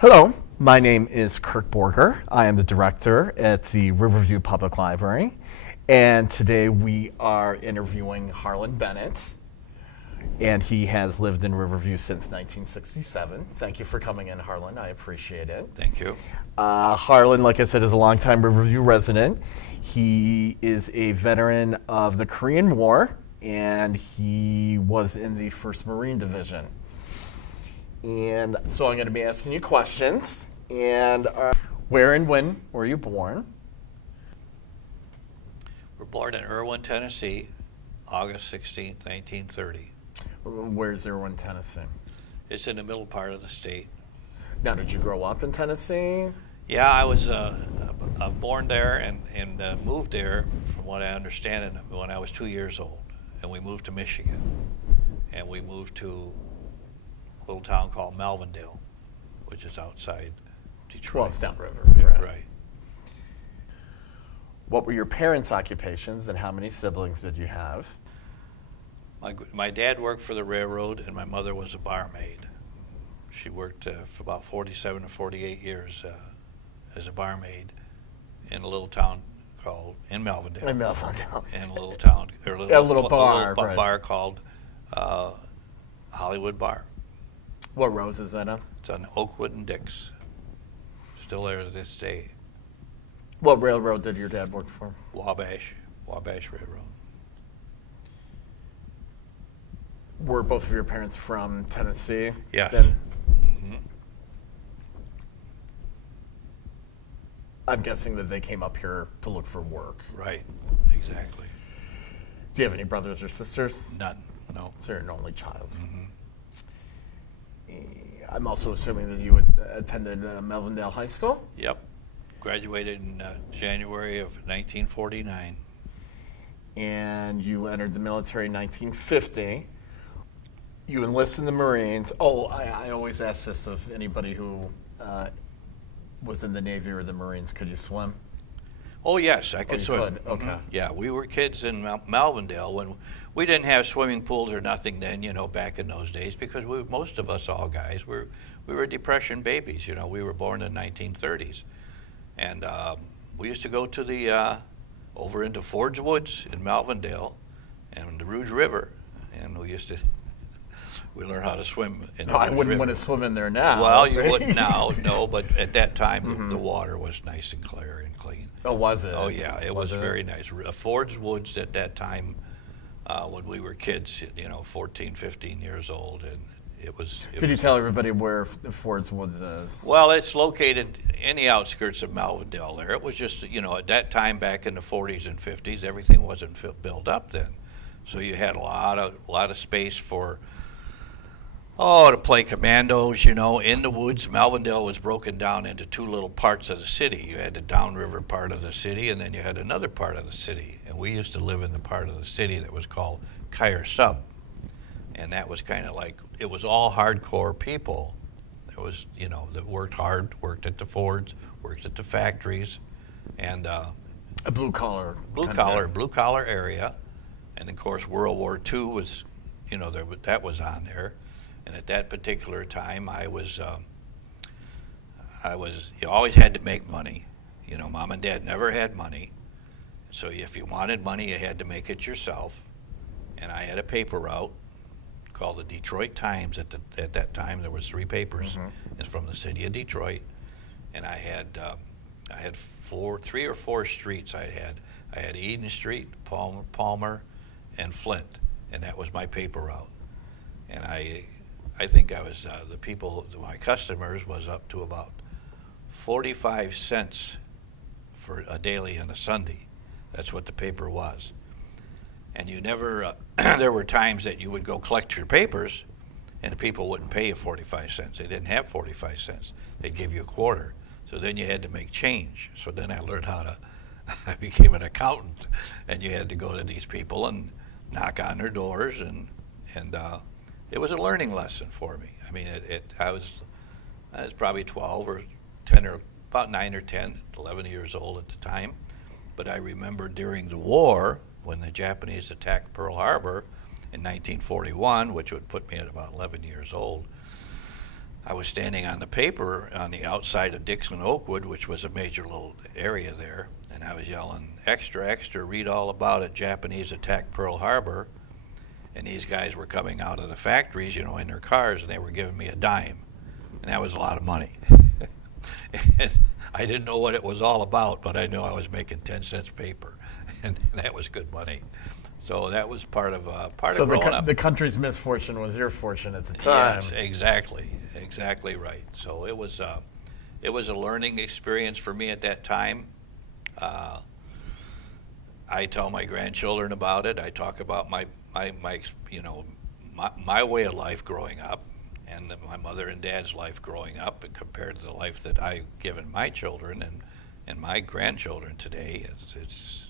Hello, my name is Kirk Borger. I am the director at the Riverview Public Library, and today we are interviewing Harland Bennett, and he has lived in Riverview since 1967. Thank you for coming in, Harland. I appreciate it. Thank you. Harland, like I said, is a longtime Riverview resident. He is a veteran of the Korean War, and he was in the 1st Marine Division. And so I'm going to be asking you questions. And where and when were you born? We're born in Irwin, Tennessee, August 16th, 1930. Where's Irwin, Tennessee? It's in the middle part of the state. Now, did you grow up in Tennessee? Yeah, I was born there and moved there, from what I understand, when I was 2 years old. And we moved to Michigan. And we moved to a little town called Melvindale, which is outside Detroit. Well, it's downriver. Right. What were your parents' occupations and how many siblings did you have? My dad worked for the railroad and my mother was a barmaid. She worked for about 47 or 48 years as a barmaid in a little town called, in Melvindale. In Melvindale. In a little town, or a little bar, right. Bar called Hollywood Bar. What road is that on? It's on Oakwood and Dix. Still there to this day. What railroad did your dad work for? Wabash Railroad. Were both of your parents from Tennessee? Yes. Then? Mm-hmm. I'm guessing that they came up here to look for work. Right, exactly. Do you have any brothers or sisters? None, no. So you're an only child. Mm-hmm. I'm also assuming that you attended Melvindale High School? Yep. Graduated in January of 1949. And you entered the military in 1950. You enlisted in the Marines. Oh, I always ask this of anybody who was in the Navy or the Marines. Could you swim? Oh, yes, I could swim. Could? Okay. Mm-hmm. Yeah, we were kids in Melvindale when we didn't have swimming pools or nothing then, back in those days, because most of us, all guys, we were Depression babies. We were born in the 1930s. And we used to go to the, over into Ford's Woods in Melvindale and the Rouge River, and we learned how to swim in the I Rouge wouldn't River. want to swim in there now. Well, you wouldn't now, no, but at that time, the water was nice and clear and clean. Oh, was it? Oh, yeah, it was very nice. Ford's Woods at that time, when we were kids, 14, 15 years old, and it was... Could you tell everybody where Ford's Woods is? Well, it's located in the outskirts of Melvindale there. It was just, at that time back in the 40s and 50s, everything wasn't built up then. So you had a lot of space for... to play commandos, in the woods. Melvindale was broken down into two little parts of the city. You had the downriver part of the city, and then you had another part of the city. And we used to live in the part of the city that was called Kyer Sub. And that was kind of like, it was all hardcore people. There was, that worked hard, worked at the Fords, worked at the factories, and a blue collar area. And of course, World War II was, that was on there. And at that particular time, you always had to make money. Mom and Dad never had money. So if you wanted money, you had to make it yourself. And I had a paper route called the Detroit Times. At that time, there was 3 papers. It's from the city of Detroit. And I had 3 or 4 streets I had Eden Street, Palmer, and Flint. And that was my paper route. And I think I was, my customers was up to about 45 cents for a daily and a Sunday. That's what the paper was. And you never, there were times that you would go collect your papers and the people wouldn't pay you 45 cents. They didn't have 45 cents. They'd give you a quarter. So then you had to make change. So then I learned I became an accountant, and you had to go to these people and knock on their doors, and it was a learning lesson for me. I mean, I was probably 12 or 10 or about 9 or 10, 11 years old at the time. But I remember during the war, when the Japanese attacked Pearl Harbor in 1941, which would put me at about 11 years old, I was standing on the paper on the outside of Dixon Oakwood, which was a major little area there, and I was yelling, "Extra, extra, read all about it, Japanese attacked Pearl Harbor." And these guys were coming out of the factories, in their cars, and they were giving me a dime. And that was a lot of money. And I didn't know what it was all about, but I knew I was making 10 cents paper, and that was good money. So that was part of growing up. The country's misfortune was your fortune at the time. Yes, exactly right. So it was a learning experience for me at that time. I tell my grandchildren about it. I talk about my way of life growing up, and my mother and dad's life growing up, and compared to the life that I've given my children and my grandchildren today, it's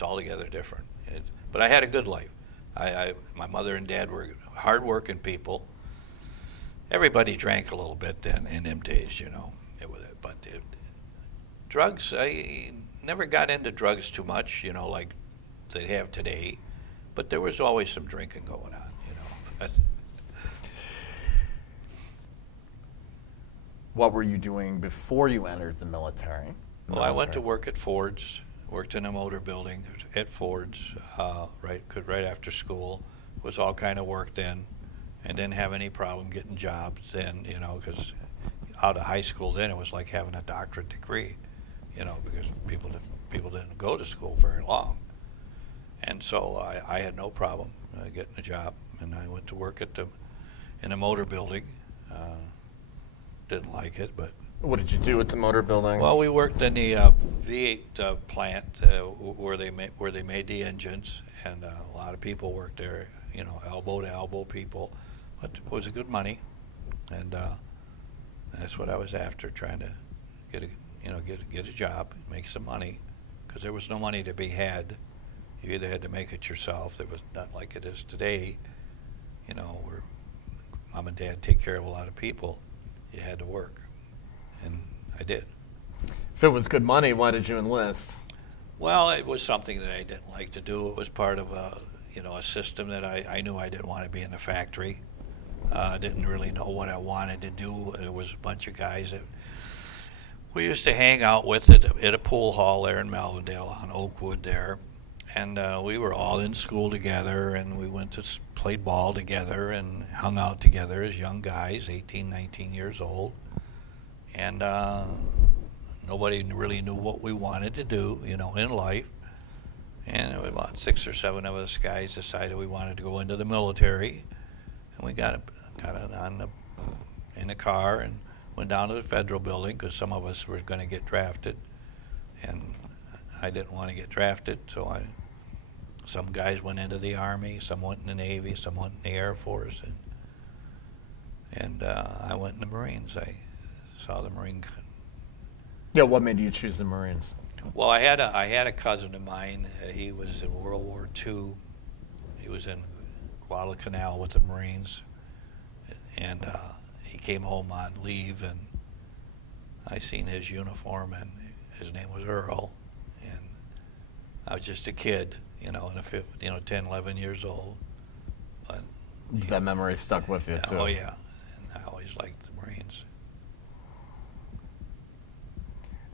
altogether different. But I had a good life. My mother and dad were hard-working people. Everybody drank a little bit then in them days, drugs, I never got into drugs too much, like they have today. But there was always some drinking going on. What were you doing before you entered the military? Well, I went to work at Ford's, worked in a motor building at Ford's, right after school. Was all kind of work then, and didn't have any problem getting jobs then, because out of high school then it was like having a doctorate degree, because people didn't go to school very long. And so I had no problem getting a job, and I went to work in a motor building. Didn't like it, but. What did you do at the motor building? Well, we worked in the V8 plant where they made the engines, and a lot of people worked there, elbow to elbow people, but it was good money, and that's what I was after, trying to get a job, make some money, because there was no money to be had. You either had to make it yourself. It was not like it is today, where mom and dad take care of a lot of people. You had to work, and I did. If it was good money, why did you enlist? Well, it was something that I didn't like to do. It was part of a system that I knew I didn't want to be in the factory. I didn't really know what I wanted to do. There was a bunch of guys that we used to hang out with at a pool hall there in Melvindale on Oakwood there. And we were all in school together, and we went to play ball together and hung out together as young guys, 18, 19 years old. And nobody really knew what we wanted to do, in life. And about 6 or 7 of us guys decided we wanted to go into the military. And we got in a car and went down to the federal building, because some of us were going to get drafted. And I didn't want to get drafted, so some guys went into the Army, some went in the Navy, some went in the Air Force, and I went in the Marines. I saw the Marine. Yeah, what made you choose the Marines? Well, I had a cousin of mine. He was in World War II. He was in Guadalcanal with the Marines, and he came home on leave, and I seen his uniform, and his name was Earl, and I was just a kid, in a 10, 11 years old. But that memory stuck with you, too. Oh, yeah, and I always liked the Marines.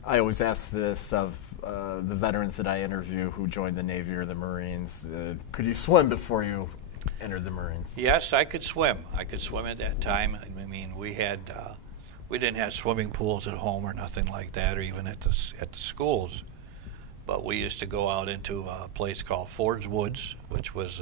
I always ask this of the veterans that I interview who joined the Navy or the Marines. Could you swim before you entered the Marines? Yes, I could swim. I could swim at that time. I mean, we didn't have swimming pools at home or nothing like that, or even at the schools. But we used to go out into a place called Ford's Woods, which was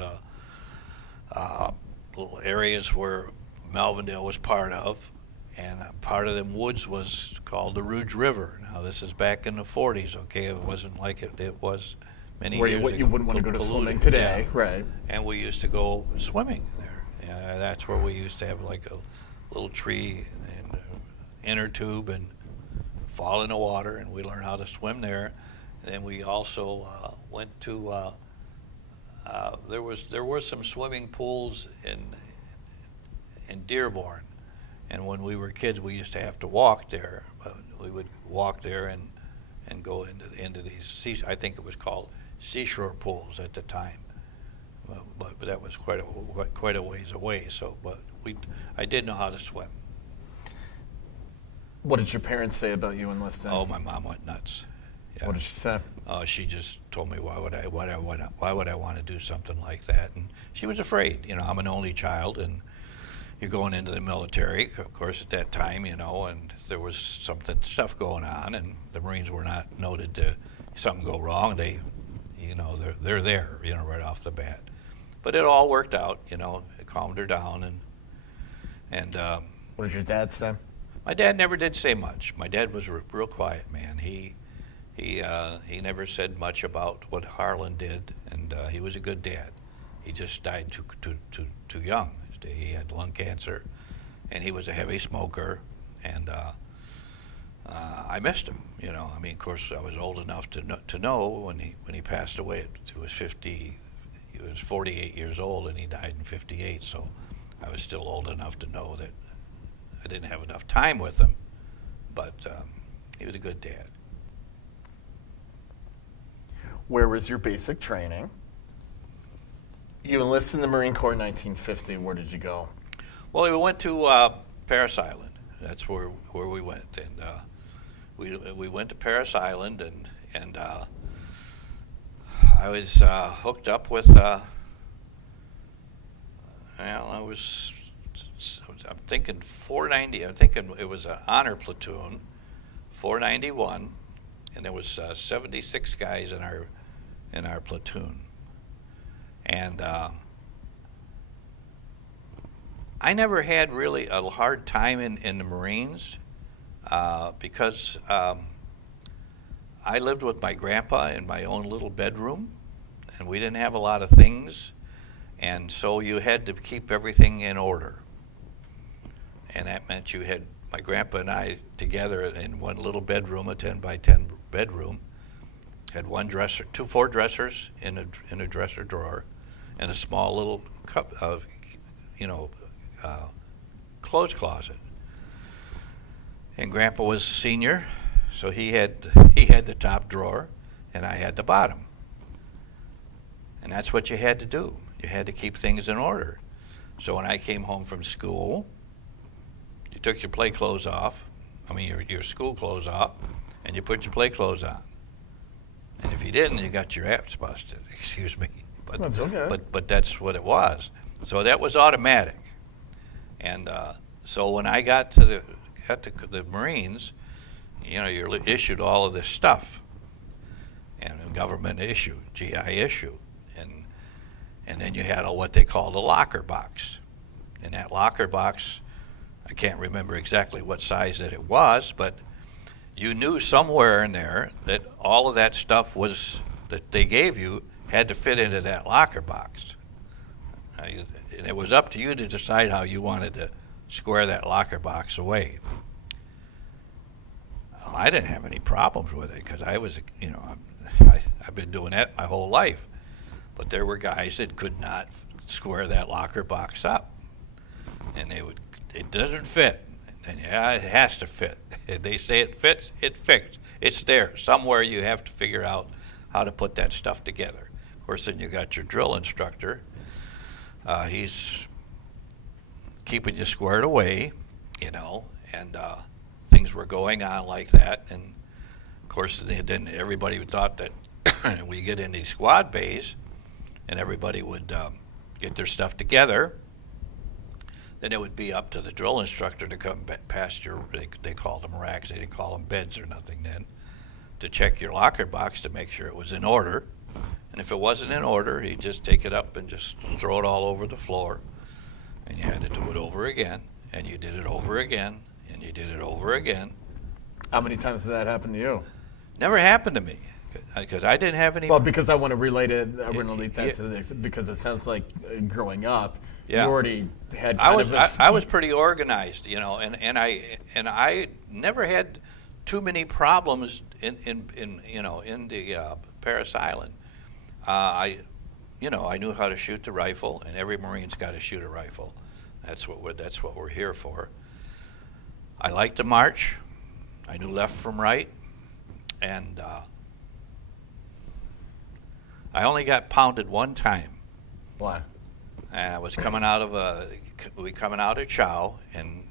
little areas where Melvindale was part of, and part of them woods was called the Rouge River. Now, this is back in the 40s, okay? It wasn't like it was many years ago. You wouldn't want to go to swimming today, yeah. Right. And we used to go swimming there. That's where we used to have like a little tree and inner tube and fall in the water, and we learned how to swim there. And then we also went to there were some swimming pools in Dearborn, and when we were kids, we used to have to walk there. But we would walk there and go into these I think it was called seashore pools at the time, but that was quite a ways away. So, but I did know how to swim. What did your parents say about you enlisting? Oh, my mom went nuts. Yeah. What did she say? She just told me why would I want to do something like that, and she was afraid. I'm an only child, and you're going into the military, of course, at that time, and there was stuff going on, and the Marines were not noted to something go wrong. They're there, right off the bat. But it all worked out, it calmed her down, and What did your dad say? my dad never did say much. My dad was a real quiet man. He never said much about what Harland did, and he was a good dad. He just died too young. He had lung cancer, and he was a heavy smoker, and I missed him. Of course, I was old enough to know when he passed away. He was 48 years old, and he died in 58. So I was still old enough to know that I didn't have enough time with him, but he was a good dad. Where was your basic training? You enlisted in the Marine Corps in 1950. Where did you go? Well, we went to Parris Island. That's where we went, and we went to Parris Island, and I was hooked up with. I'm thinking 490. I'm thinking it was an honor platoon, 491, and there was 76 guys in our platoon. And I never had really a hard time in the Marines because I lived with my grandpa in my own little bedroom, and we didn't have a lot of things, and so you had to keep everything in order. And that meant you had my grandpa and I together in one little bedroom, a 10 by 10 bedroom, had one dresser, four dressers in a dresser drawer, and a small little cup of, clothes closet. And Grandpa was senior, so he had the top drawer, and I had the bottom. And that's what you had to do. You had to keep things in order. So when I came home from school, you took your play clothes off, your school clothes off, and you put your play clothes on. And if you didn't, you got your abs busted. Excuse me. But, that's okay. But that's what it was. So that was automatic. And so when I got to the Marines, you're issued all of this stuff, and government issue, GI issue, and then you had what they called a locker box. And that locker box, I can't remember exactly what size that it was, but you knew somewhere in there that all of that stuff that they gave you had to fit into that locker box. And it was up to you to decide how you wanted to square that locker box away. Well, I didn't have any problems with it because I was, I've been doing that my whole life. But there were guys that could not square that locker box up. And it doesn't fit. And yeah, it has to fit. If they say it fits, it fits. It's there. Somewhere you have to figure out how to put that stuff together. Of course, then you got your drill instructor. He's keeping you squared away, and things were going on like that. And of course, then everybody thought that we get in these squad bays, and everybody would get their stuff together. Then it would be up to the drill instructor to come past they called them racks, they didn't call them beds or nothing then, to check your locker box to make sure it was in order. And if it wasn't in order, he'd just take it up and just throw it all over the floor. And you had to do it over again, and you did it over again, and you did it over again. How many times did that happen to you? Never happened to me, because I didn't have any. Well, because I want to relate that to this, because it sounds like growing up, yeah. You already had I was pretty organized, and I never had too many problems in the Parris Island. I knew how to shoot the rifle, and every Marine's got to shoot a rifle. That's what we're here for. I liked to march. I knew left from right, and I only got pounded one time. Why? I was coming out of chow, and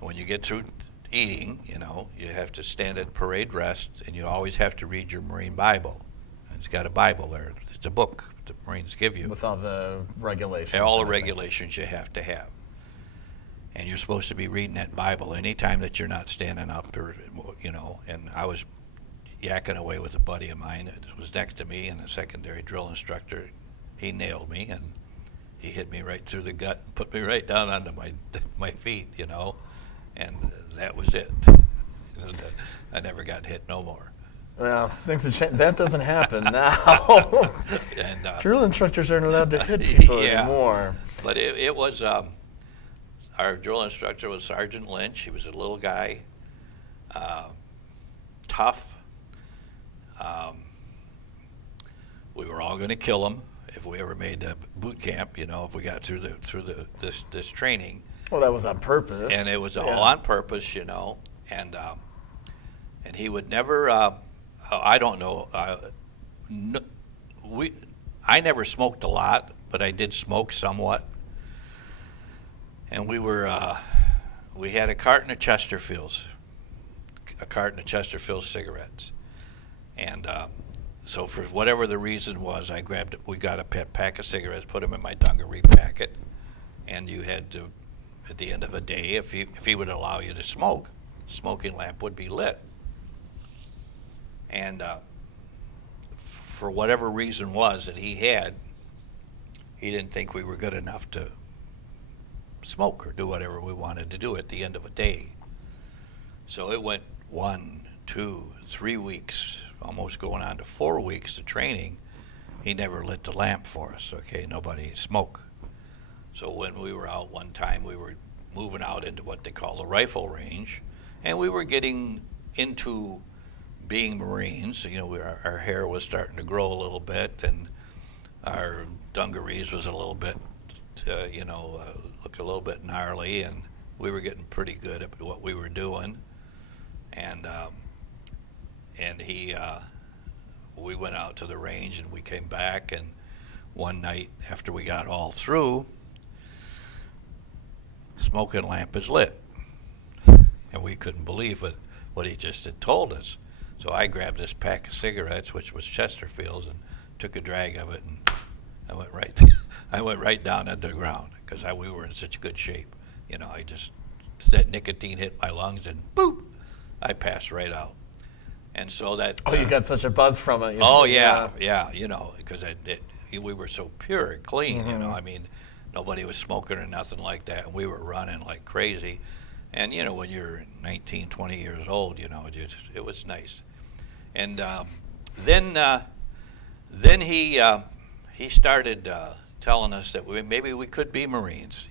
when you get through eating, you have to stand at parade rest, and you always have to read your Marine Bible. It's got a Bible there. It's a book the Marines give you. With all the regulations. And all the regulations you have to have. And you're supposed to be reading that Bible anytime that you're not standing up, and I was yakking away with a buddy of mine that was next to me, and a secondary drill instructor. He nailed me, and he hit me right through the gut, put me right down onto my feet, and that was it. I never got hit no more. Well, things have changed. That doesn't happen now. And drill instructors aren't allowed to hit people anymore. But it was, our drill instructor was Sergeant Lynch. He was a little guy, tough. We were all going to kill him if we ever made the boot camp. If we got through this training. Well, that was on purpose. And it was all on purpose, and he would never. I don't know. I never smoked a lot, but I did smoke somewhat. And we had a carton of Chesterfields cigarettes, and so for whatever the reason was, we got a pack of cigarettes, put them in my dungaree packet, and you had to, at the end of a day, if he would allow you to smoke, smoking lamp would be lit. And for whatever reason was that he didn't think we were good enough to smoke or do whatever we wanted to do at the end of a day. So it went 1, 2, 3 weeks, almost going on to 4 weeks of training. He never lit the lamp for us, okay? Nobody smoked. So when we were out one time, we were moving out into what they call the rifle range, and we were getting into being Marines. Our hair was starting to grow a little bit, and our dungarees was a little bit, look a little bit gnarly, and we were getting pretty good at what we were doing. And we went out to the range, and we came back, and one night after we got all through, smoking lamp is lit, and we couldn't believe what he just had told us. So I grabbed this pack of cigarettes, which was Chesterfields, and took a drag of it, and I went right down at the ground because we were in such good shape. That nicotine hit my lungs, and boop, I passed right out. And so that. Oh, you got such a buzz from it. Yeah, because we were so pure and clean. Mm-hmm. Nobody was smoking or nothing like that, and we were running like crazy. And when you're 19, 20 years old, it was nice. And then he started telling us that maybe we could be Marines.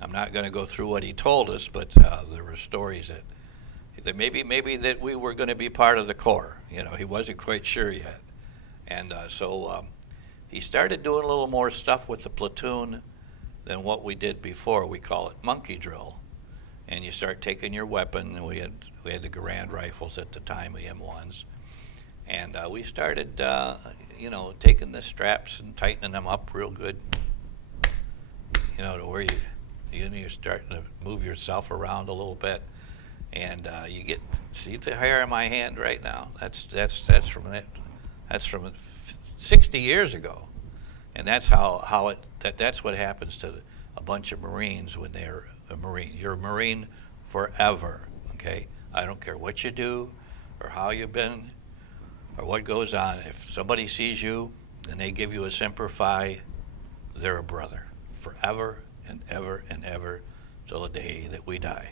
I'm not going to go through what he told us, but there were stories that maybe that we were going to be part of the Corps. He wasn't quite sure yet. And so he started doing a little more stuff with the platoon than what we did before. We call it monkey drill. And you start taking your weapon, and we had the Garand rifles at the time, the M1s, and we started, taking the straps and tightening them up real good, to where you're starting to move yourself around a little bit, and you see the hair on my hand right now. That's from 60 years ago, and that's that's what happens to a bunch of Marines when they're a Marine. You're a Marine forever, okay? I don't care what you do or how you've been or what goes on. If somebody sees you and they give you a Semper Fi, they're a brother forever and ever till the day that we die.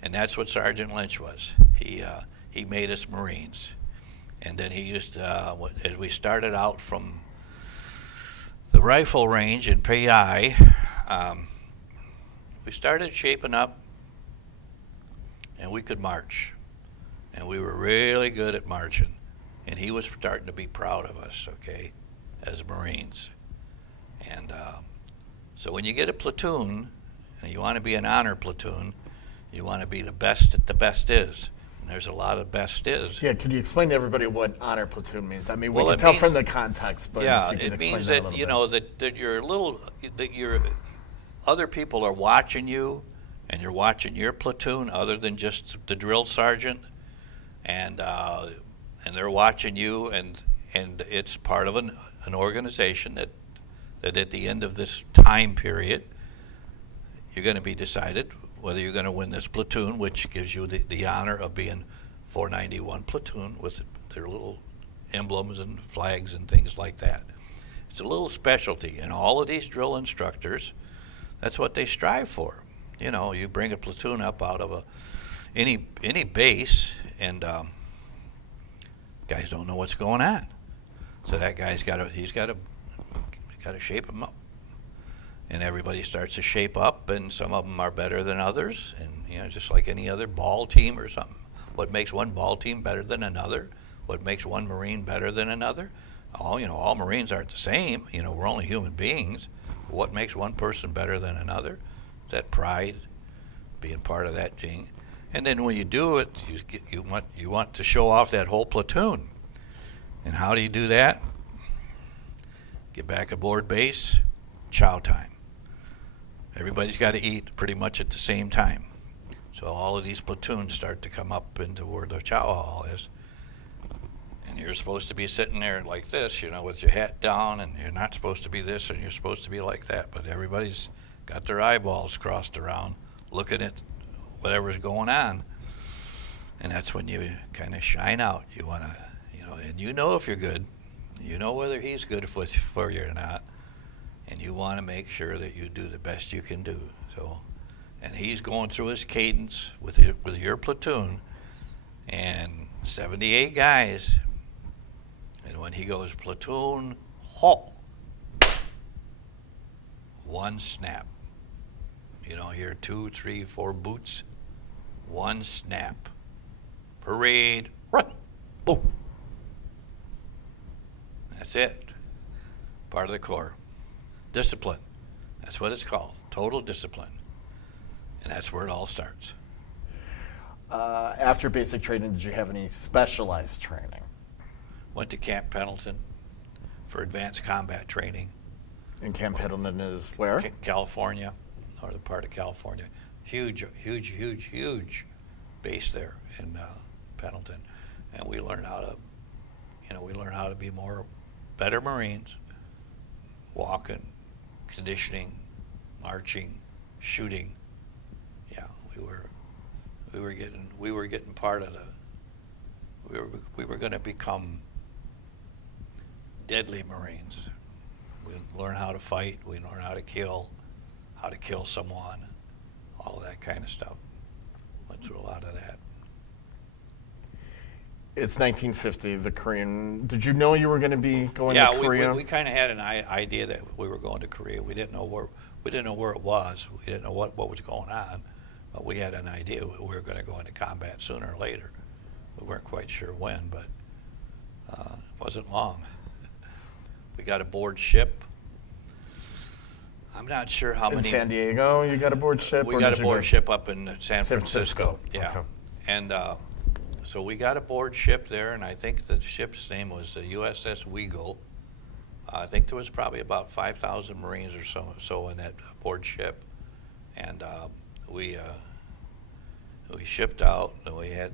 And that's what Sergeant Lynch was. He made us Marines. And then he used to, as we started out from the rifle range in PI, we started shaping up, and we could march, and we were really good at marching, and he was starting to be proud of us, okay, as Marines. And so when you get a platoon, and you want to be an honor platoon, you want to be the best that the best is, and there's a lot of best is. Yeah, could you explain to everybody what honor platoon means? We Well, can tell from the context, but yeah, if you can it means explain that that you're other people are watching you, and you're watching your platoon, other than just the drill sergeant, and they're watching you, and it's part of an organization that at the end of this time period, you're going to be decided whether you're going to win this platoon, which gives you the honor of being 491 platoon with their little emblems and flags and things like that. It's a little specialty, and all of these drill instructors, that's what they strive for. You know, you bring a platoon up out of any base, and guys don't know what's going on. So that guy's got to shape them up, and everybody starts to shape up, and some of them are better than others, and you know, just like any other ball team or something. What makes one ball team better than another? What makes one Marine better than another? All Marines aren't the same. You know, we're only human beings. What makes one person better than another? That pride, being part of that thing. And then when you do it, you want to show off that whole platoon. And how do you do that? Get back aboard base, chow time. Everybody's got to eat pretty much at the same time. So all of these platoons start to come up into where the chow hall is. And you're supposed to be sitting there like this, you know, with your hat down, and you're not supposed to be this, and you're supposed to be like that. But everybody's got their eyeballs crossed around, looking at whatever's going on. And that's when you kind of shine out. You want to, and you know if you're good. You know whether he's good for you or not. And you want to make sure that you do the best you can do. So, and he's going through his cadence with your platoon, and 78 guys. And when he goes platoon halt, one snap. You don't hear 2, 3, 4 boots. One snap. Parade, run. Boom. That's it. Part of the Corps. Discipline. That's what it's called. Total discipline. And that's where it all starts. After basic training, did you have any specialized training? Went to Camp Pendleton for advanced combat training. And Camp Pendleton is where? California, northern part of California. Huge base there in Pendleton. And we learned how to be better Marines, walking, conditioning, marching, shooting. Yeah, we were getting part of we were going to become deadly Marines. We learn how to fight, we learn how to kill someone, all of that kind of stuff. Went through a lot of that. It's 1950, the Korean. Did you know you were going to be going to Korea? Yeah, we kind of had an idea that we were going to Korea. We didn't know where it was. We didn't know what was going on, but we had an idea we were going to go into combat sooner or later. We weren't quite sure when, but it wasn't long. We got aboard ship. I'm not sure how many. In San Diego, you got aboard ship? We got aboard ship up in San Francisco. Yeah. Okay. And so we got aboard ship there, and I think the ship's name was the USS Weagle. I think there was probably about 5,000 Marines or so in that aboard ship. And we shipped out, and we had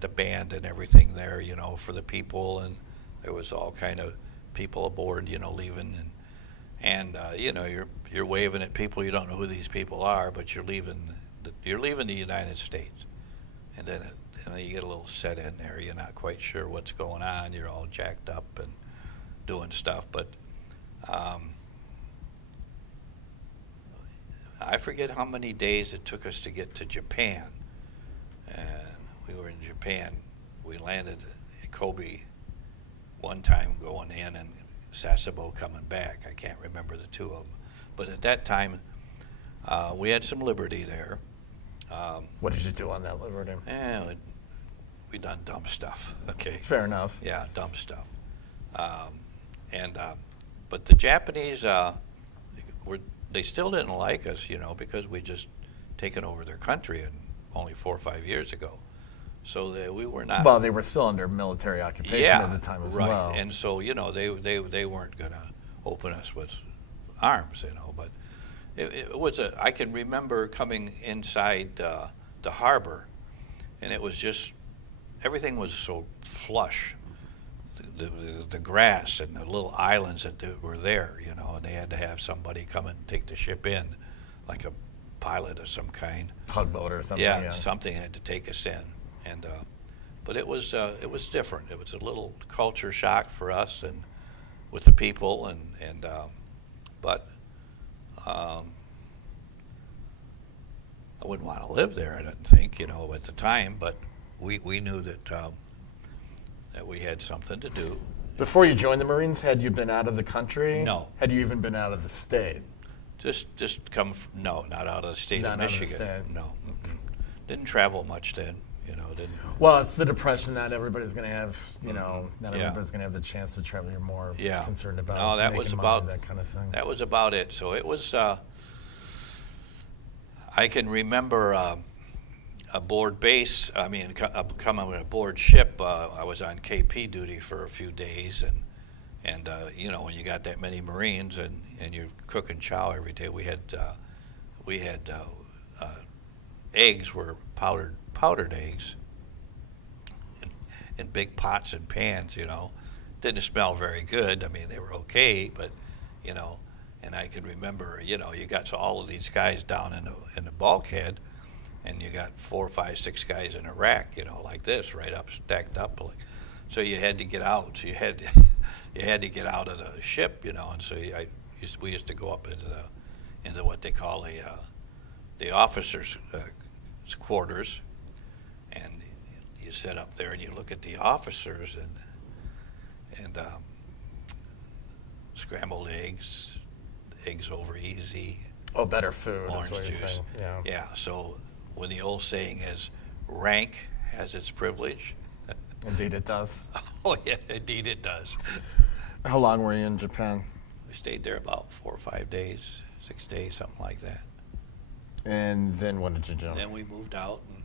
the band and everything there, for the people, and there was all kind of people aboard, leaving, and you're waving at people. You don't know who these people are, but you're leaving the United States, and then you get a little set in there. You're not quite sure what's going on. You're all jacked up and doing stuff, but I forget how many days it took us to get to Japan. And we were in Japan. We landed at Kobe one time going in, and Sasebo coming back. I can't remember the two of them. But at that time, we had some liberty there. What did you do on that liberty? We done dumb stuff. Okay. Fair enough. Yeah, dumb stuff. But the Japanese, they still didn't like us, because we just taken over their country only 4 or 5 years ago. So we were not. Well, they were still under military occupation at the time as well. And so they weren't going to open us with arms, but it was I can remember coming inside the harbor, and it was just everything was so flush. The grass and the little islands that were there, and they had to have somebody come and take the ship in, like a pilot of some kind. Tugboat or something. Yeah, something had to take us in, and but it was different. It was a little culture shock for us and with the people, but I wouldn't want to live there. I didn't think, at the time, but we knew that that we had something to do. Before you joined the Marines, had you been out of the country? No. Had you even been out of the state? Just come. No, not out of the state Not of out of the Michigan. state. No, didn't travel much then. Didn't. Well, it's the Depression. Not everybody's going to have, not everybody's going to have the chance to travel. You're more concerned about no, that making was money, about that kind of thing. That was about it. So it was. I can remember aboard base. I mean, coming with a board ship. I was on KP duty for a few days, and when you got that many Marines and you're cooking chow every day, we had eggs were powdered eggs in big pots and pans. Didn't smell very good. I mean, they were okay, but and I can remember, you got all of these guys down in the bulkhead, and you got 4, 5, 6 guys in a rack, like this, right up, stacked up. So you had to get out. So you had to get out of the ship, and so we used to go up into what they call the officers' quarters, and you sit up there and you look at the officers and scrambled eggs over easy. Oh, better food. Orange is what juice. You're saying. Yeah. Yeah. So when the old saying is, rank has its privilege. Indeed, it does. Oh yeah, indeed it does. How long were you in Japan? We stayed there about 4 or 5 days, 6 days, something like that. And then when did you jump? Then we moved out and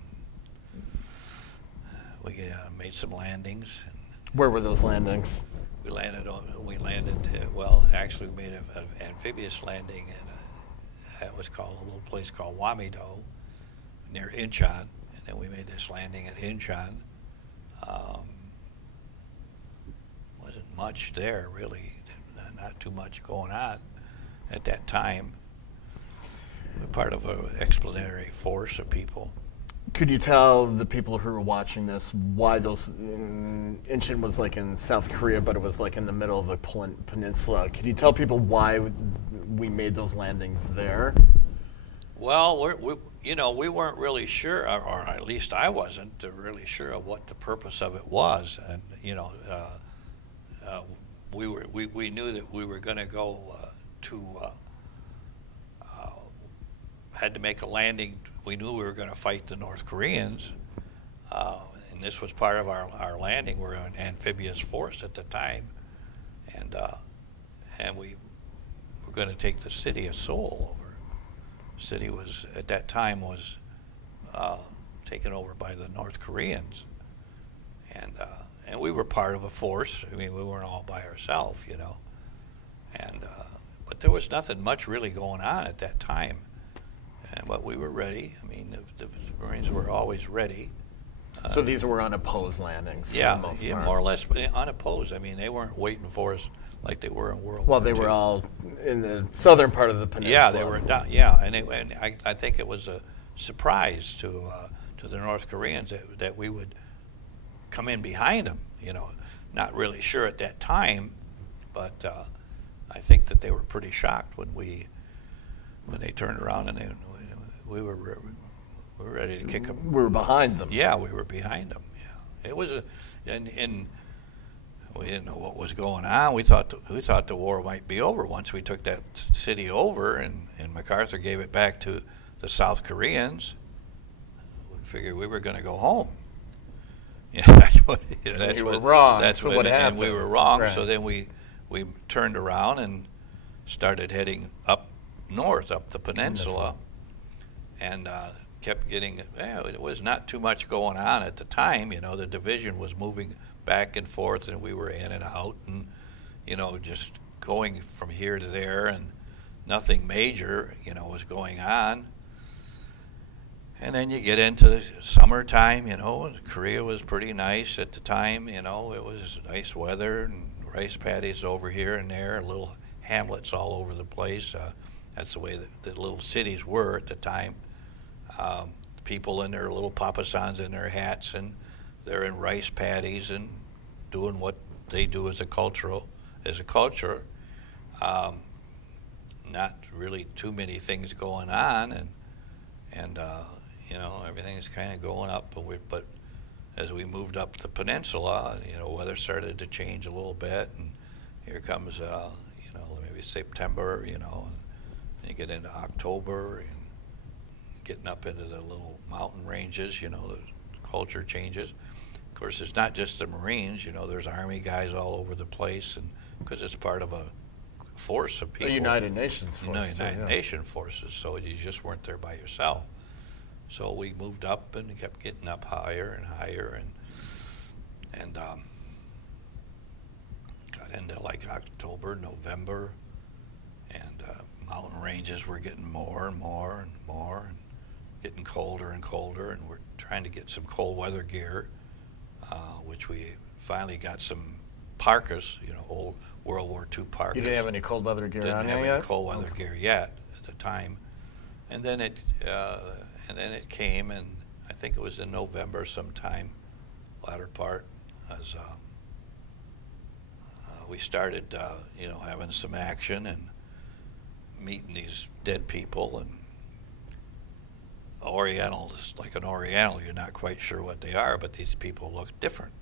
we made some landings. Where were those landings? We landed. Actually, we made an amphibious landing in it was called a little place called Wamido, near Incheon, and then we made this landing at Incheon. Wasn't much there really, not too much going on at that time. We're part of an expeditionary force of people. Could you tell the people who were watching this why those Incheon was like in South Korea, but it was like in the middle of a peninsula? Could you tell people why we made those landings there? Well, we weren't really sure, or at least I wasn't really sure of what the purpose of it was, and we knew that we were going to go had to make a landing. We knew we were going to fight the North Koreans, and this was part of our landing. We're an amphibious force at the time, and we were going to take the city of Seoul over. The city was at that time was taken over by the North Koreans, and we were part of a force. I mean, we weren't all by ourselves, and but there was nothing much really going on at that time. But we were ready. I mean, the Marines were always ready. So these were unopposed landings. For the most part. More or less unopposed. I mean, they weren't waiting for us like they were in World Well, War II. they were all in the southern part of the peninsula. Yeah, they were down. Yeah, and I think it was a surprise to the North Koreans that we would come in behind them. Not really sure at that time, but I think that they were pretty shocked when they turned around and we were ready to kick them. We were behind them. Yeah, we were behind them. Yeah, it was and we didn't know what was going on. We thought the war might be over once we took that city over, and MacArthur gave it back to the South Koreans. We figured we were going to go home. Yeah, that's you were wrong. That's so what happened? And we were wrong. Right. So then we turned around and started heading up north, up the peninsula, and kept getting. It was not too much going on at the time. The division was moving back and forth, and we were in and out, and just going from here to there, and nothing major, was going on. And then you get into the summertime, and Korea was pretty nice at the time, it was nice weather and rice paddies over here and there, little hamlets all over the place. That's the way the little cities were at the time. People in their little papasans in their hats, and they're in rice paddies and doing what they do as a culture. Not really too many things going on, and everything's kind of going up. But as we moved up the peninsula, weather started to change a little bit, and here comes maybe September, and you get into October and getting up into the little mountain ranges, the culture changes. Of course, it's not just the Marines, there's Army guys all over the place, and because it's part of a force of people. The United Nations forces. United Nation forces, so you just weren't there by yourself. So we moved up and kept getting up higher and higher, and got into like October, November, and mountain ranges were getting more and more and more, and getting colder and colder, and we're trying to get some cold weather gear, which we finally got some parkas, old World War II parkas. You didn't have any cold weather gear on you yet? Didn't have any cold weather gear yet at the time, and then it came, and I think it was in November sometime, latter part, as we started, having some action and meeting these dead people. And Orientals, like an Oriental, you're not quite sure what they are, but these people look different.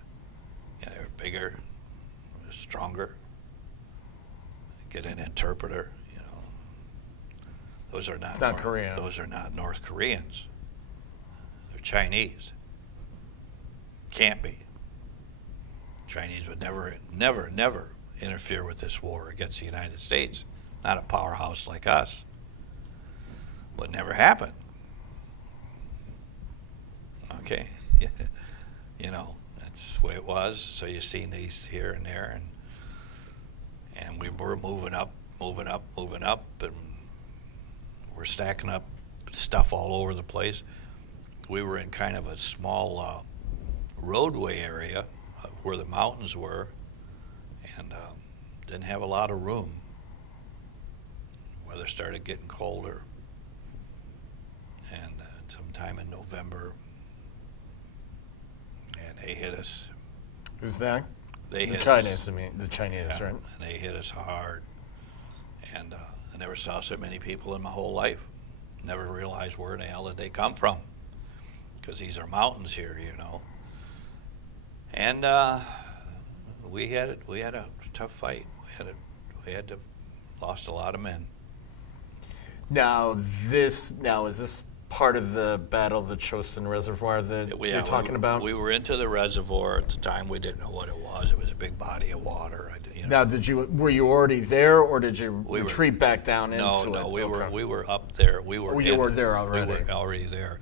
They're bigger, stronger. Get an interpreter, Those are not Korean. Those are not North Koreans. They're Chinese. Can't be. Chinese would never, never, never interfere with this war against the United States. Not a powerhouse like us. Would never happen. Okay, that's the way it was. So you've seen these here and there, and we were moving up, and we're stacking up stuff all over the place. We were in kind of a small roadway area of where the mountains were, and didn't have a lot of room. Weather started getting colder, and sometime in November, and they hit us. Who's that? The Chinese, the Chinese, yeah, right? And they hit us hard, and I never saw so many people in my whole life. Never realized where the hell did they come from, because these are mountains here, And we had a tough fight. We had to lost a lot of men. Now is this part of the Battle of the Chosin Reservoir that you're talking about? We were into the reservoir at the time. We didn't know what it was. It was a big body of water. Now, were you already there, or did you retreat back down into it? No, we were up there. We were. You were there already. We were already there.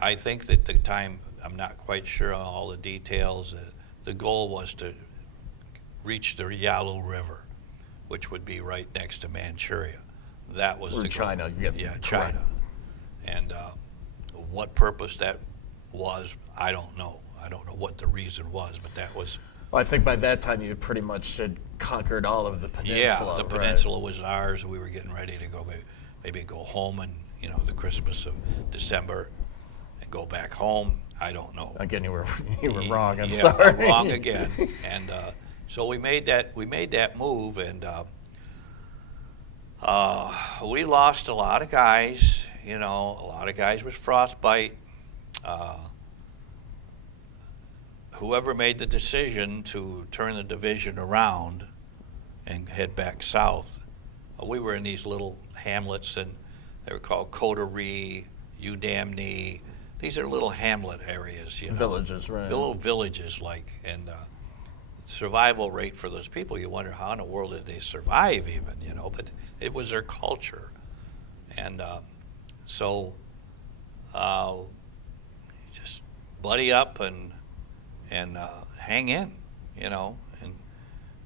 I think that the time, I'm not quite sure on all the details. The goal was to reach the Yalu River, which would be right next to Manchuria. That was the China. goal. Yeah, China. And what purpose that was, I don't know. I don't know what the reason was, but that was. Well, I think by that time you pretty much had conquered all of the peninsula. Yeah, the peninsula was ours. We were getting ready to go, maybe go home, and the Christmas of December, and go back home. I don't know. Again, you were wrong. I'm sorry. I'm wrong again. And so we made that move, and we lost a lot of guys. A lot of guys with frostbite. Whoever made the decision to turn the division around and head back south, we were in these little hamlets, and they were called Coterie, Udamne. These are little hamlet areas, Villages, right? Little villages, and survival rate for those people. You wonder how in the world did they survive, even, But it was their culture, and so just buddy up and hang in,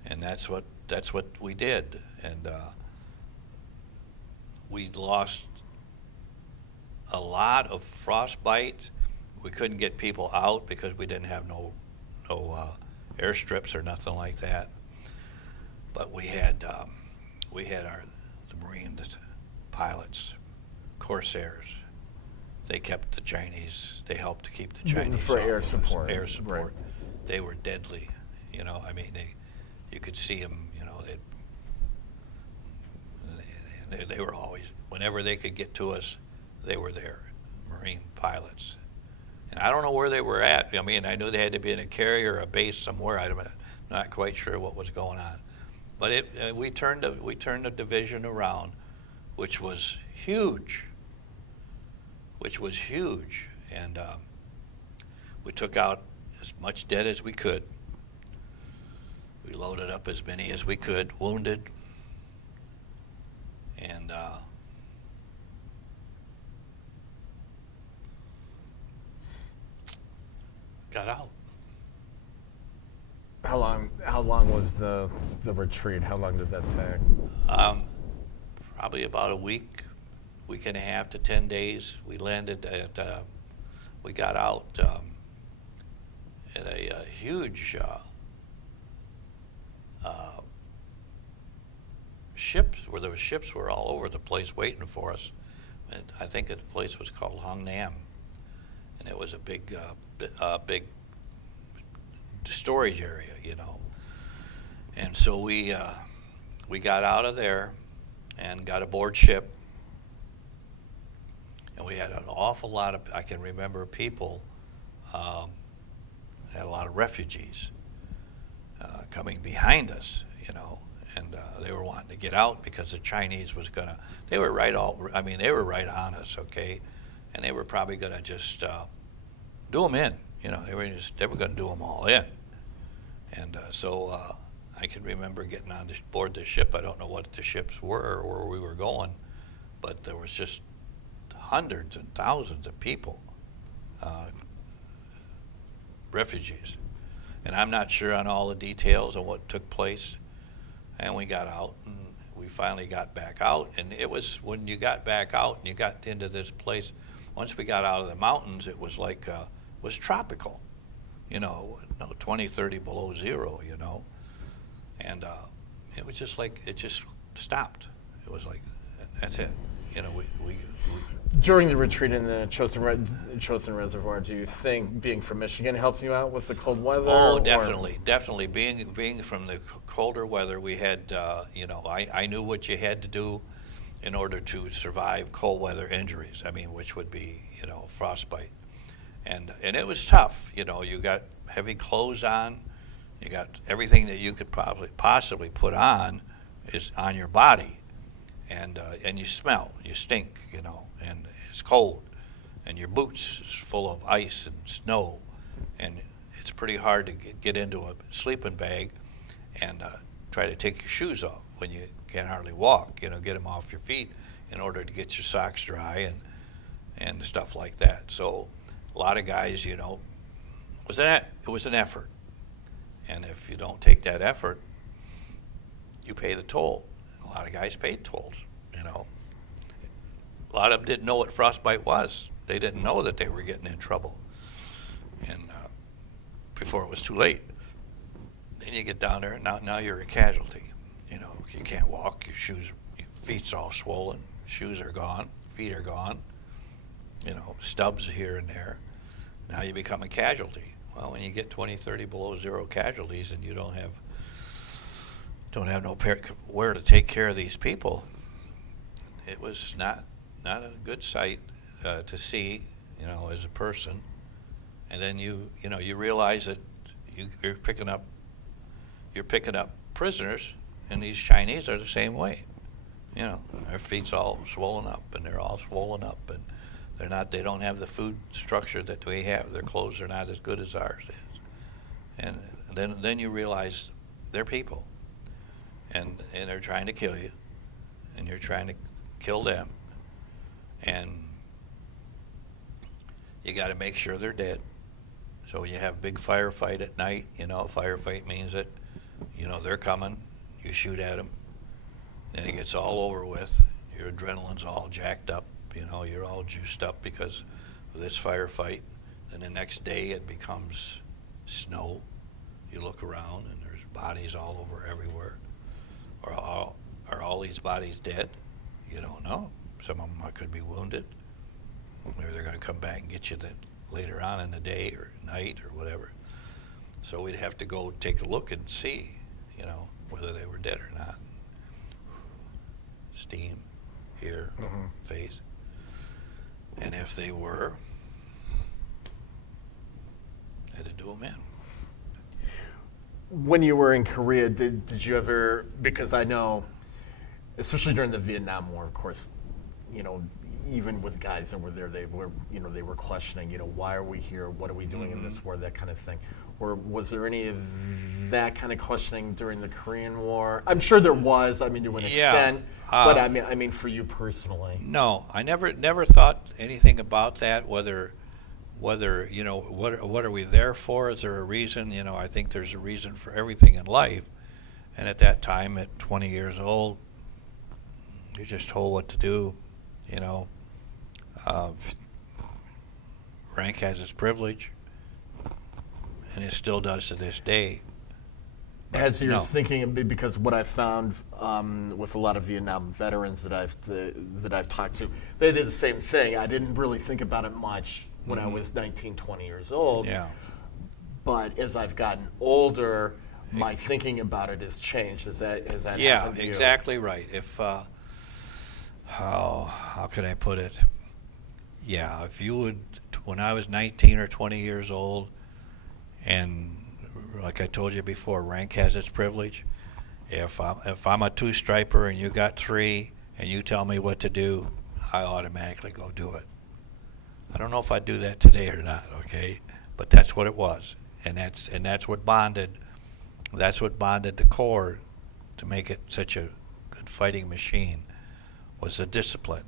and that's what we did. And we lost a lot of frostbite. We couldn't get people out because we didn't have no airstrips or nothing like that. But we had the Marine pilots, Corsairs. They kept the Chinese. They helped to keep the Chinese for off air of us. support. Air support. Right. They were deadly. You know, I mean, you could see them. You know, they were always, whenever they could get to us, they were there. Marine pilots. And I don't know where they were at. I mean, I knew they had to be in a carrier or a base somewhere. I'm not quite sure what was going on. But we turned the division around, which was huge. And we took out as much dead as we could. We loaded up as many as we could, wounded, and got out. How long was the retreat? How long did that take? Probably about a week and a half to 10 days. We landed at, we got out at a huge ships, where there were ships were all over the place waiting for us. And I think the place was called Hung Nam, and it was a big storage area, you know. And so we got out of there and got aboard ship, and we had an awful lot of, I can remember people, had a lot of refugees coming behind us, you know, and they were wanting to get out because the Chinese was gonna, they were right on us, okay, and they were probably gonna just do them in, you know, they were gonna do them all in. And so I can remember getting on board the ship. I don't know what the ships were or where we were going, but there was just hundreds and thousands of people, refugees. And I'm not sure on all the details of what took place. And we got out, and we finally got back out. And it was when you got back out and you got into this place, once we got out of the mountains, it was like, was tropical, you know, 20, 30 below zero, you know. And it was just like, it just stopped. It was like, that's it. You know, we During the retreat in the Chosin Reservoir, do you think being from Michigan helped you out with the cold weather? Oh, definitely, definitely. Being from the colder weather, we had, you know, I knew what you had to do in order to survive cold weather injuries. I mean, which would be, you know, frostbite, and it was tough. You know, you got heavy clothes on, you got everything that you could possibly put on is on your body, and you smell, you stink, you know, and it's cold, and your boots is full of ice and snow, and it's pretty hard to get into a sleeping bag and try to take your shoes off when you can't hardly walk, you know, get them off your feet in order to get your socks dry and stuff like that. So a lot of guys, you know, it was an effort, and if you don't take that effort, you pay the toll. A lot of guys paid tolls, you know. A lot of them didn't know what frostbite was. They didn't know that they were getting in trouble, and before it was too late. Then you get down there, and now you're a casualty. You know, you can't walk. Your feet's all swollen. Shoes are gone. Feet are gone. You know, stubs here and there. Now you become a casualty. Well, when you get 20, 30 below zero casualties, and you don't have where to take care of these people, it was not a good sight to see, you know, as a person. And then you realize that you're picking up prisoners, and these Chinese are the same way. You know, their feet's all swollen up, and they're all swollen up, and they don't have the food structure that we have. Their clothes are not as good as ours is. And then you realize they're people, and they're trying to kill you, and you're trying to kill them, and you got to make sure they're dead. So you have a big firefight at night. You know, a firefight means that, you know, they're coming, you shoot at them, then it gets all over with. your adrenaline's all jacked up. You know, you're all juiced up because of this firefight. Then the next day it becomes snow. You look around and there's bodies all over everywhere. Are all these bodies dead? You don't know. Some of them could be wounded. Maybe they're going to come back and get you later on in the day or night or whatever. So we'd have to go take a look and see, you know, whether they were dead or not. Steam here, face. And if they were, had to do them in. When you were in Korea, did you ever, because I know, especially during the Vietnam War, of course, you know, even with guys that were there, they were questioning, you know, why are we here? What are we doing in this war? That kind of thing. Or was there any of that kind of questioning during the Korean War? I'm sure there was. I mean, to an extent. But I mean, for you personally. No, I never thought anything about that. Whether you know, what are we there for? Is there a reason? You know, I think there's a reason for everything in life. And at that time, at 20 years old, you're just told what to do. You know, rank has its privilege, and it still does to this day. But as you're thinking, because what I've found with a lot of Vietnam veterans that I've talked to, they did the same thing. I didn't really think about it much when I was 19, 20 years old. Yeah. But as I've gotten older, my thinking about it has changed. Has that Yeah, happened to you? exactly right. If how could I put it? Yeah, if you would, when I was 19 or 20 years old, and like I told you before, rank has its privilege. If I'm a two-striper and you got 3, and you tell me what to do, I automatically go do it. I don't know if I'd do that today or not, okay? But that's what it was, and that's what bonded. That's what bonded the Corps to make it such a good fighting machine, was the discipline,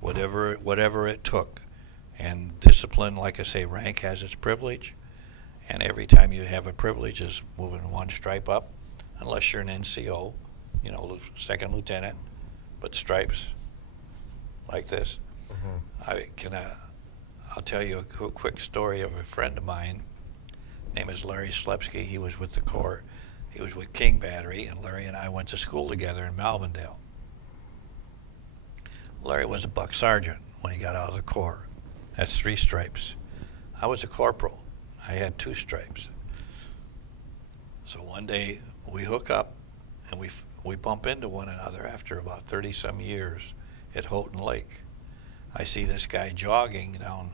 whatever it took. And discipline, like I say, rank has its privilege, and every time you have a privilege is moving one stripe up, unless you're an NCO, you know, second lieutenant, but stripes like this. I'll tell you a quick story of a friend of mine. Name is Larry Slepsky. He was with the Corps. He was with King Battery, and Larry and I went to school together in Malvindale. Larry was a buck sergeant when he got out of the Corps. That's 3 stripes. I was a corporal. I had 2 stripes. So one day we hook up and we bump into one another after about 30-some years at Houghton Lake. I see this guy jogging down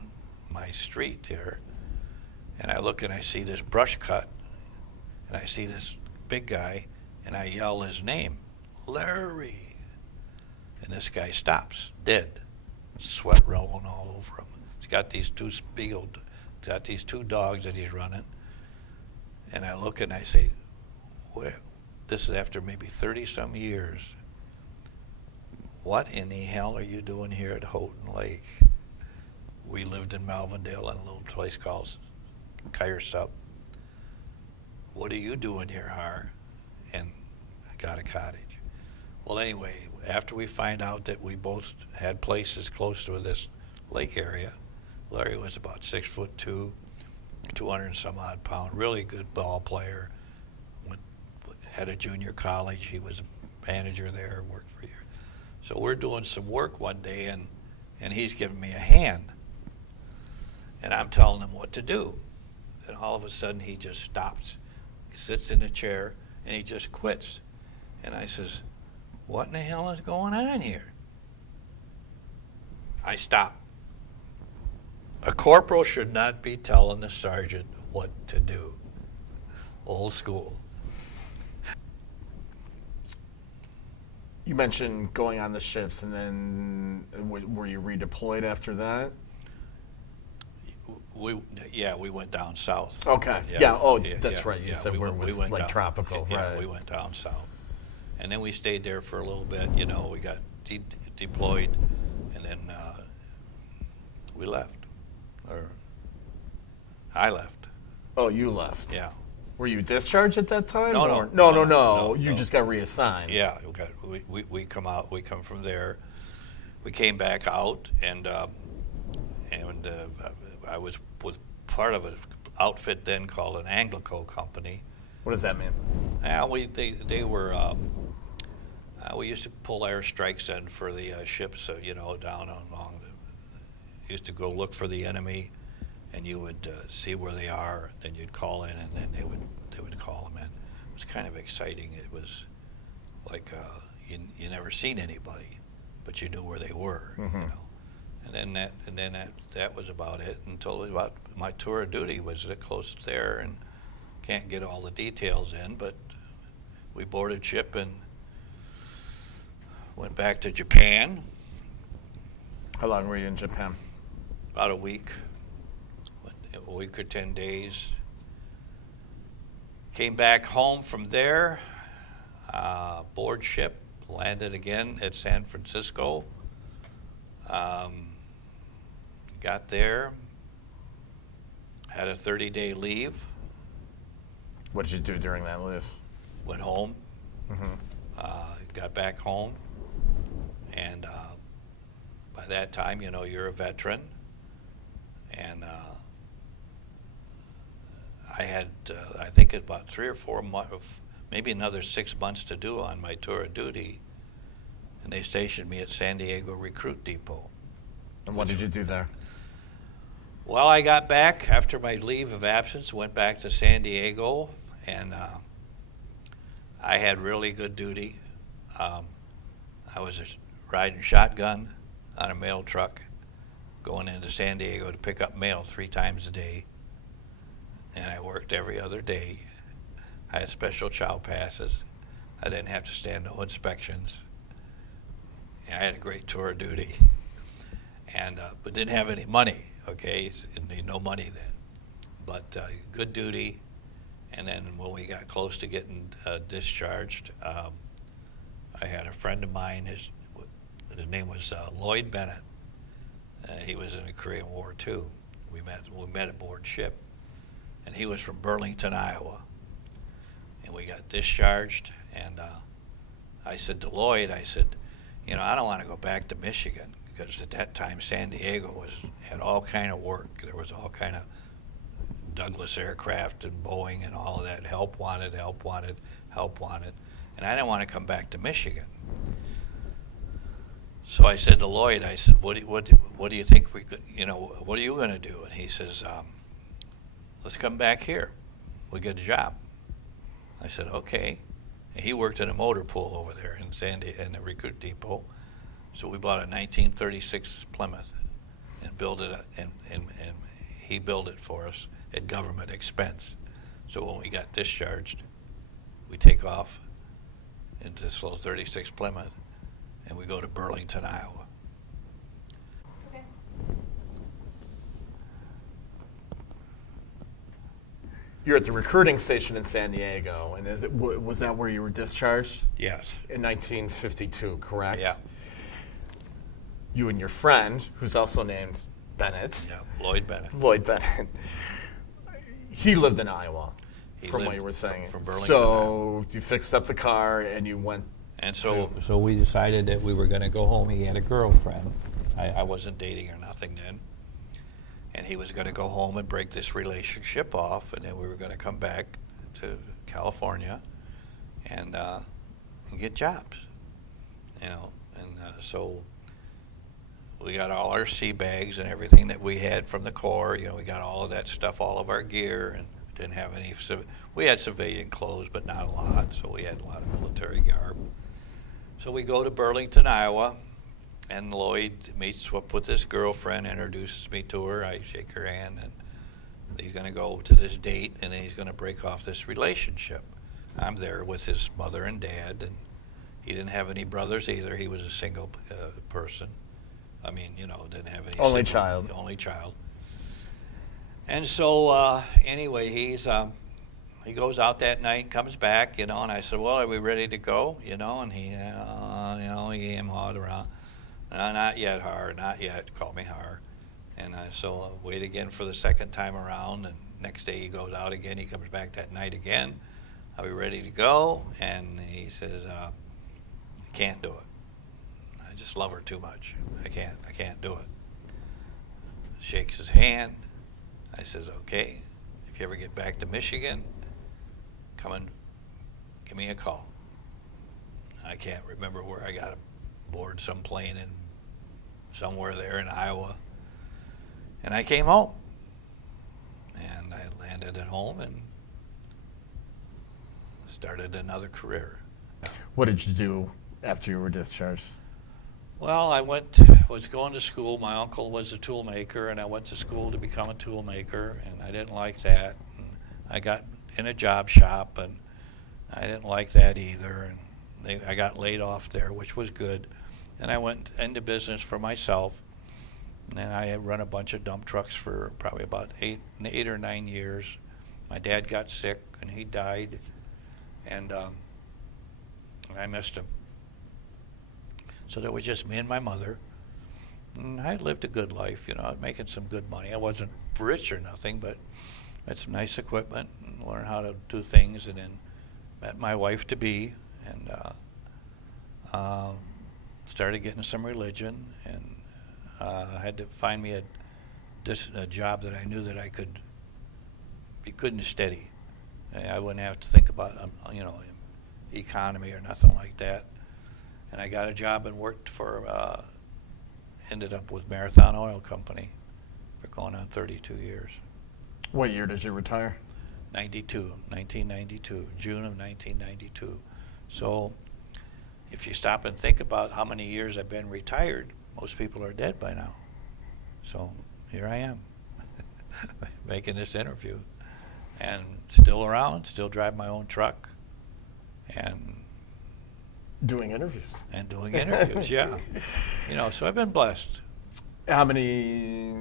my street there, and I look and I see this brush cut, and I see this big guy, and I yell his name, Larry. And this guy stops, dead, sweat rolling all over him. He's got these 2 got these 2 dogs that he's running, and I look and I say, this is after maybe 30-some years. What in the hell are you doing here at Houghton Lake? We lived in Malvindale in a little place called Kyrsup. What are you doing here, Har? And I got a cottage. Well, anyway, after we find out that we both had places close to this lake area, Larry was about 6'2", 200 and some odd pound, really good ball player. Had a junior college. He was a manager there, worked for years. So we're doing some work one day, and he's giving me a hand. And I'm telling him what to do. And all of a sudden, he just stops. He sits in a chair, and he just quits. And I says, what in the hell is going on here? I stop. A corporal should not be telling the sergeant what to do. Old school. You mentioned going on the ships, and then were you redeployed after that? We went down south. Okay. That's right. You said we went like down, tropical. Yeah, right. We went down south, and then we stayed there for a little bit. You know, we got deployed, and then we left, or I left. Oh, you left. Yeah. Were you discharged at that time? No. No. You just got reassigned. Yeah, we come out. We come from there, we came back out, and I was with part of an outfit then called an Anglico company. What does that mean? Yeah, they were. We used to pull airstrikes in for the ships, down along the. Used to go look for the enemy, and you would see where they are. Then you'd call in, and then they would call them in. It was kind of exciting. It was like you never seen anybody, but you knew where they were, And then that was about it until about my tour of duty was close there, and can't get all the details in, but we boarded ship and went back to Japan. How long were you in Japan? About a week or 10 days. Came back home from there, board ship, landed again at San Francisco. Got there, had a 30-day leave. What did you do during that leave? Went home, got back home, and by that time, you're a veteran, and I had, I think, about 3 or 4 months, maybe another 6 months to do on my tour of duty, and they stationed me at San Diego Recruit Depot. And what did you do there? Well, I got back after my leave of absence, went back to San Diego, and I had really good duty. I was riding shotgun on a mail truck, going into San Diego to pick up mail 3 times a day, and I worked every other day. I had special chow passes. I didn't have to stand no inspections. And I had a great tour of duty, and but didn't have any money. Okay, no money then, but good duty. And then when we got close to getting discharged, I had a friend of mine. His name was Lloyd Bennett. He was in the Korean War too. We met aboard ship, and he was from Burlington, Iowa. And we got discharged, and I said to Lloyd, I said, I don't want to go back to Michigan, because at that time San Diego had all kind of work. There was all kind of Douglas aircraft and Boeing and all of that. Help wanted. And I didn't want to come back to Michigan. So I said to Lloyd, I said, what do you think we could, what are you going to do? And he says, let's come back here. We get a job. I said, okay. And he worked in a motor pool over there in the Recruit Depot. So we bought a 1936 Plymouth and built it, and he built it for us at government expense. So when we got discharged, we take off into this little 36 Plymouth, and we go to Burlington, Iowa. Okay. You're at the recruiting station in San Diego, and was that where you were discharged? Yes. In 1952, correct? Yeah. You and your friend, who's also named Bennett. Yeah, Lloyd Bennett. Lloyd Bennett. He lived in Iowa, He from what lived you were saying. from Burlington, So you fixed up the car and you went. And so we decided that we were going to go home. He had a girlfriend. I wasn't dating or nothing then. And he was going to go home and break this relationship off, and then we were going to come back to California and get jobs, And so we got all our sea bags and everything that we had from the Corps. We got all of that stuff, all of our gear, and didn't have any. We had civilian clothes, but not a lot. So we had a lot of military garb. So we go to Burlington, Iowa, and Lloyd meets up with this girlfriend, introduces me to her. I shake her hand, and he's going to go to this date, and then he's going to break off this relationship. I'm there with his mother and dad, and he didn't have any brothers either. He was a single person. Didn't have any. Only siblings. child. Only child. And so anyway, he goes out that night, comes back, and I said, well, are we ready to go? And he, he hawed around. Not yet, Har, not yet. Call me Har. And so wait again for the second time around, and next day he goes out again. He comes back that night again. Are we ready to go? And he says, I can't do it. just love her too much. I can't do it. Shakes his hand. I says, okay, if you ever get back to Michigan, come and give me a call. I can't remember where I got aboard some plane in somewhere there in Iowa. And I came home. And I landed at home and started another career. What did you do after you were discharged? Well, was going to school. My uncle was a tool maker, and I went to school to become a tool maker, and I didn't like that. And I got in a job shop, and I didn't like that either. And I got laid off there, which was good. And I went into business for myself, and I had run a bunch of dump trucks for probably about eight or 9 years. My dad got sick, and he died, and I missed him. So there was just me and my mother. And I lived a good life, making some good money. I wasn't rich or nothing, but I had some nice equipment and learned how to do things, and then met my wife-to-be and started getting some religion, and had to find me a job that I knew that I could be good and steady. I wouldn't have to think about, economy or nothing like that. And I got a job and worked for, ended up with Marathon Oil Company for going on 32 years. What year did you retire? 1992, June of 1992. So if you stop and think about how many years I've been retired, most people are dead by now. So here I am, making this interview, and still around, still drive my own truck, and doing interviews. Yeah. So I've been blessed. How many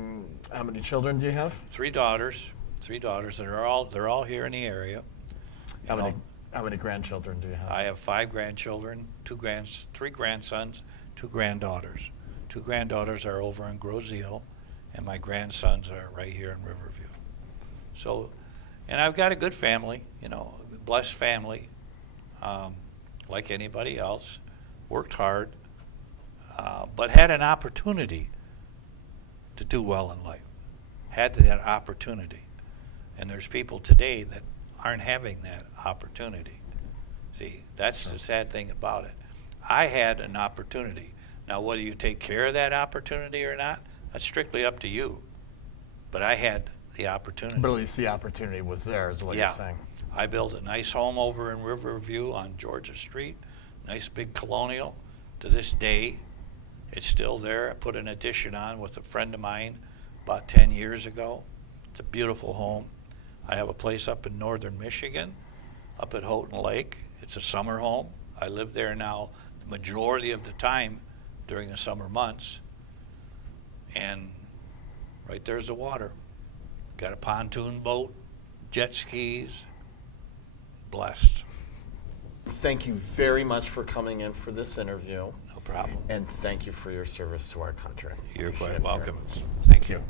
children do you have? Three daughters, and they're all here in the area. How many grandchildren do you have? I have 5 grandchildren, 3 grandsons, 2 granddaughters. 2 granddaughters are over in Groseal, and my grandsons are right here in Riverview. So, and I've got a good family, blessed family, like anybody else. Worked hard, but had an opportunity to do well in life. Had that opportunity. And there's people today that aren't having that opportunity. See, that's the sad thing about it. I had an opportunity. Now, whether you take care of that opportunity or not, that's strictly up to you. But I had the opportunity. But at least the opportunity was there, is what you're saying. I built a nice home over in Riverview on Georgia Street, nice big colonial. To this day, it's still there. I put an addition on with a friend of mine about 10 years ago. It's a beautiful home. I have a place up in northern Michigan, up at Houghton Lake. It's a summer home. I live there now the majority of the time during the summer months. And right there's the water. Got a pontoon boat, jet skis. Blessed. Thank you very much for coming in for this interview. No problem. And thank you for your service to our country. You're Appreciate quite it welcome. very much. Thank you.